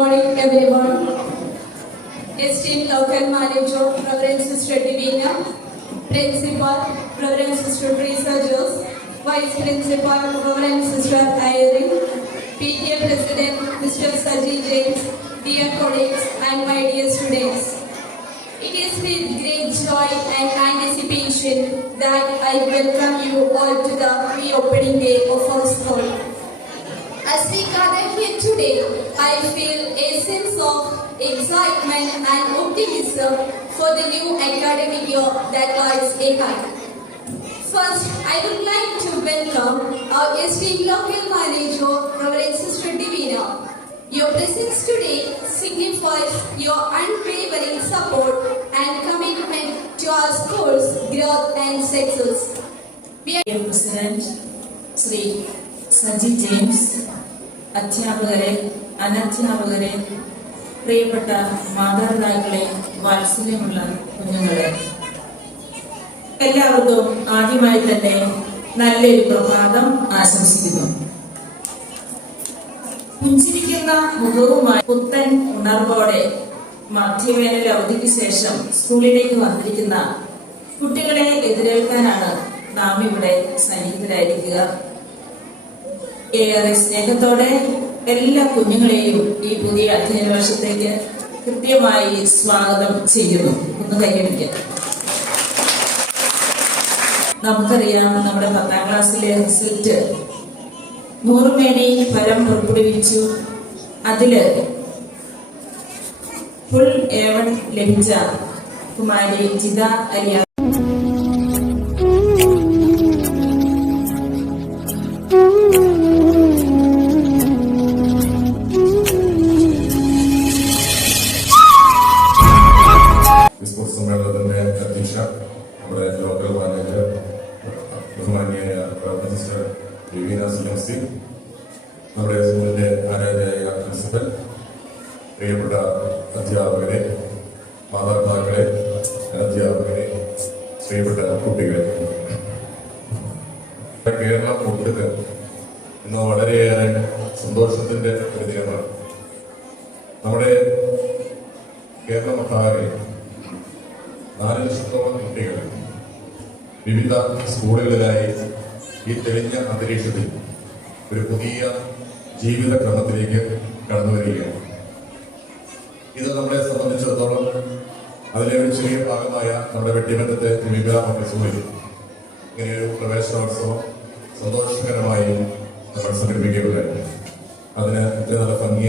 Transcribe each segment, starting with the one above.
morning, everyone. Esteemed local manager, Reverend Sister Divina, Principal, Reverend Sister Teresa Jose, Vice Principal, Reverend Sister Irene, PTA President, Mr. Saji James, dear colleagues, and my dear students. It is with great joy and anticipation that I welcome you all to the reopening day of our school. As we gather here today, I feel a sense of excitement and optimism for the new academic year that lies ahead. First, I would like to welcome our esteemed local manager, Reverend Sister Divina. Your presence today signifies your unwavering support and commitment to our school's growth and success. President Sri Saji James, അധ്യാപകരെ, അനധ്യാപകരെ, പ്രിയപ്പെട്ട മാതാപിതാക്കളെ, വാത്സല്യമുള്ള കുഞ്ഞുങ്ങളെ, എല്ലാവർക്കും ആദ്യമായി തന്നെ നല്ലൊരു പ്രഭാതം ആശംസിക്കുന്നു. പുഞ്ചിരിക്കുന്ന മുഖവുമായി പുത്തൻ ഉണർവോടെ മധ്യവേനൽ അവധിക്ക് ശേഷം സ്കൂളിലേക്ക് വന്നിരിക്കുന്ന കുട്ടികളെ എതിരേൽക്കാനാണ് നാം ഇവിടെ സന്നിഹിതരായിരിക്കുക. ഏറെ സ്നേഹത്തോടെ എല്ലാ കുഞ്ഞുങ്ങളെയും ഈ പുതിയ അധ്യയന വർഷത്തേക്ക് കൃത്യമായി സ്വാഗതം ചെയ്യുന്നു. ഒന്ന് കൈയടിക്കാം. നമുക്കറിയാം, നമ്മുടെ 10ാം ക്ലാസ്സിലെ റിസൾട്ട് 100 മേനി ഫലം പുറപ്പെടുവിച്ചു. അതില് ഫുൾ A1 ലഭിച്ച കുമാരി ജിത അലിയ സമ്മേളനത്തിന്റെ അധ്യക്ഷ, നമ്മുടെ ലോക്കൽ മാനേജർ ബഹുമാന്യായ സിസ്റ്റർ ഡിവീന സുലംസി, നമ്മുടെ സ്കൂളിന്റെ ആരാധനായ പ്രിൻസിപ്പൽ, പ്രിയപ്പെട്ട അധ്യാപകരെ, മാതാപിതാക്കളെ, അധ്യാപകരെ, പ്രിയപ്പെട്ട കുട്ടികളെ, കേരളം ഒട്ടുക്ക് ഇന്ന് വളരെയേറെ സന്തോഷത്തിന്റെ ഒരു ദിനമാണ്. നമ്മുടെ കേരളമൊട്ടാകെ 4 ലക്ഷത്തോളം കുട്ടികൾ വിവിധ സ്കൂളുകളിലായി ഈ തെളിഞ്ഞ അന്തരീക്ഷത്തിൽ ഒരു പുതിയ ജീവിത ക്രമത്തിലേക്ക് കടന്നു വരികയാണ്. ഇത് നമ്മളെ സംബന്ധിച്ചിടത്തോളം അതിലെ ഒരു ചെറിയ ഭാഗമായ നമ്മുടെ വെട്ടിമറ്റത്തെ വിവിധ സ്കൂളിൽ ഇങ്ങനെയൊരു പ്രവേശനോത്സവം സന്തോഷകരമായി നമ്മൾ സംഘടിപ്പിക്കുകയുണ്ടായിരുന്നു. അതിന് ഇത്ര നല്ല ഭംഗി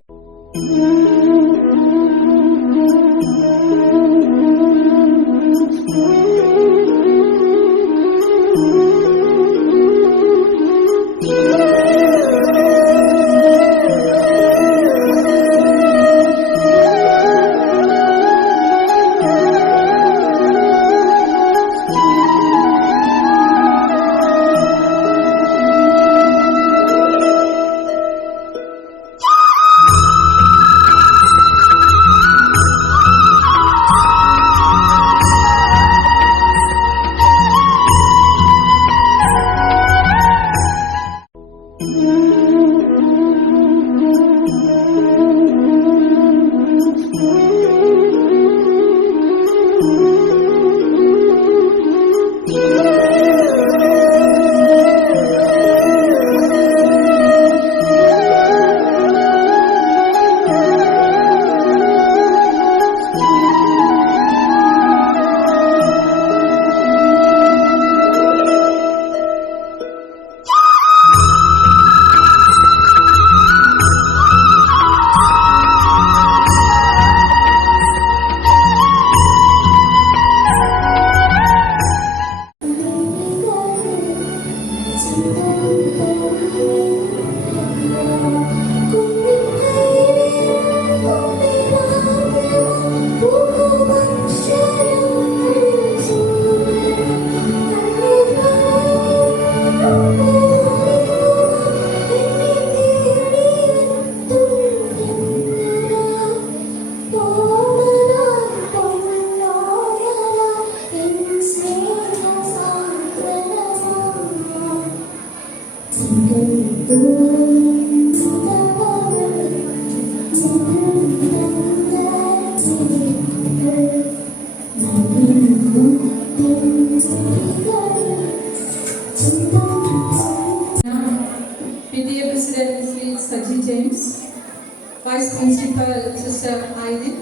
Principal Sister Aileen,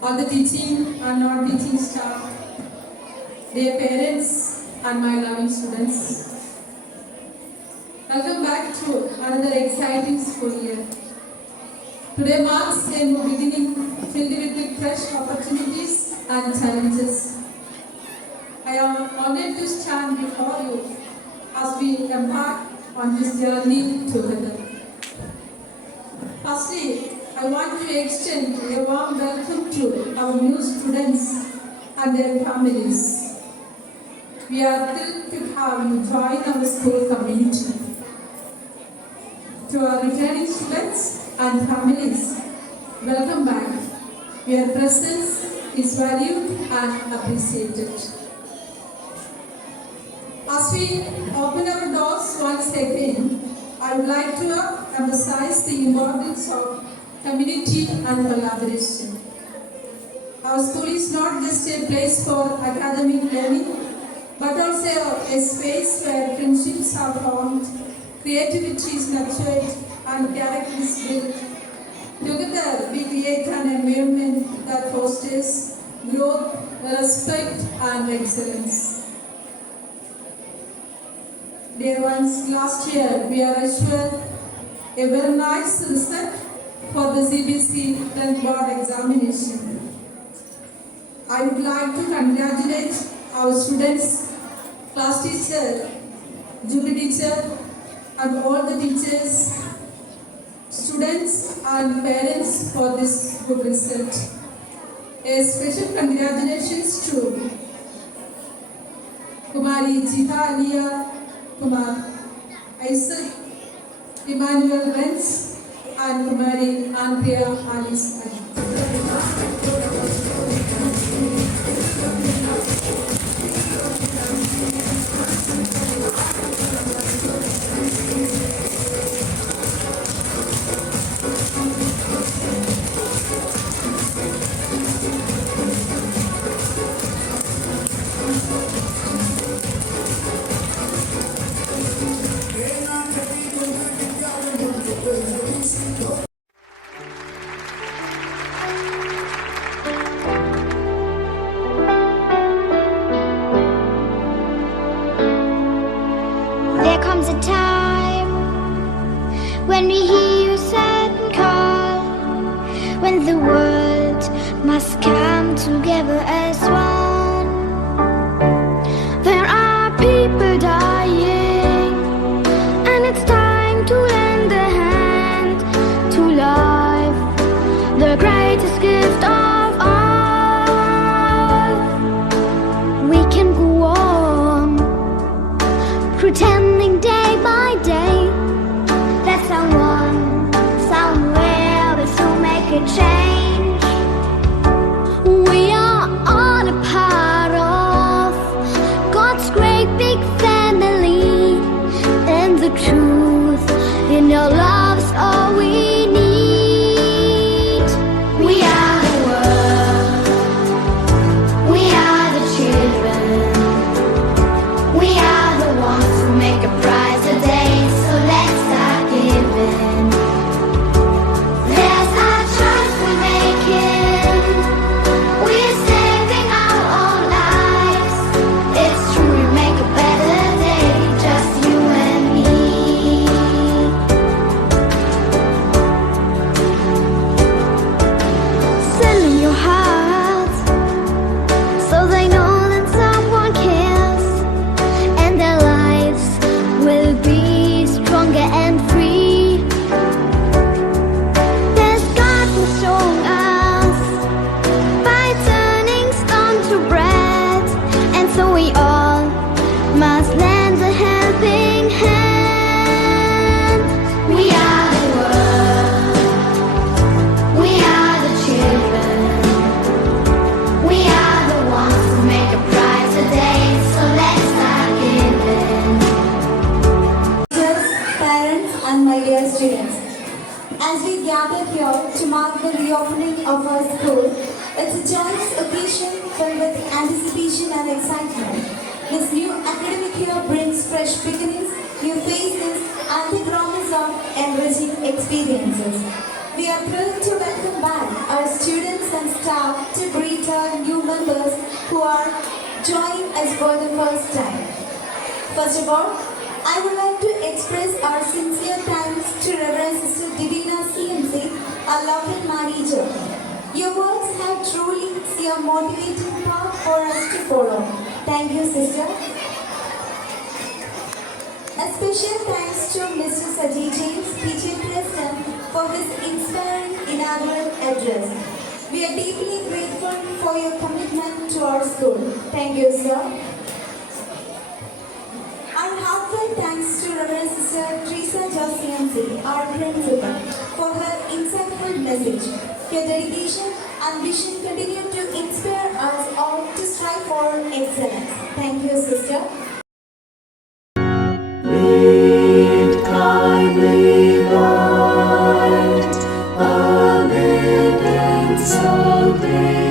all the teaching and non-teaching staff, dear parents and my loving students. Welcome back to another exciting school year. Today marks a new beginning filled with fresh opportunities and challenges. I am honored to stand before you as we embark on this journey together. Firstly, I want to extend a warm welcome to our new students and their families. We are thrilled to have you join our school community. To our returning students and families, welcome back. Your presence is valued and appreciated. As we open our doors once again, I would like to emphasize the importance of community and collaboration. Our school is not just a place for academic learning, but also a space where friendships are formed, creativity is nurtured, and character is built. Together, we create an environment that fosters growth, respect, and excellence. Dear ones, last year we are assured a very nice result for the CBSE 10th board examination. I would like to congratulate our students, class teacher, jury teacher, and all the teachers, students and parents for this good result. A special congratulations to Kumari Jita Alia Kumar, Isaac Emmanuel Renz, and Kumari Andrea Alice Ajit. There comes a time when we hear you sad and call, when the world must come together as one. There are people dying, and it's time to lend a hand to life, the greatest gift of all. We can go on pretending day by day that someone, somewhere will soon make a change. We are all a part of God's great big family, and the truth in our love's all we need. We are the world, we are the children, we are the ones who make a brighter day, so let's start giving. There's our choice we're making, we're saving our own lives. It's true, we make a better day, just you and me. Send in your heart, so they know that someone cares, and their lives will be stronger and free. There's God who showing us by turning stone to bread, and so we all must lend a helping hand. We are the world, we are the children, we are the ones who make a brighter day, so let's start giving. Teachers, parents, and my dear students, as we gather here to mark the reopening of our school, it's a joyous occasion filled with anticipation and excitement. This new academic year brings fresh beginnings, new faces, and the promise of enriching experiences. We We are thrilled to welcome back our students and staff to greet our new members who are joining us for the first time. First of all, I would like to express our sincere thanks to Reverend Sister Divina CMC, our local manager. Your words have truly been a motivating path for us to follow. Thank you, sister. A special thanks to Mr. Sajid James, PTA President, for his inspiring inaugural address. We are deeply grateful for your commitment to our school. Thank you, sir. Our heartfelt thanks to Reverend Sister Teresa Josiansi, our principal, for her insightful message. Your dedication and vision continue to inspire us all to strive for excellence. Thank you, sister. Read kindly, Lord, a living so great.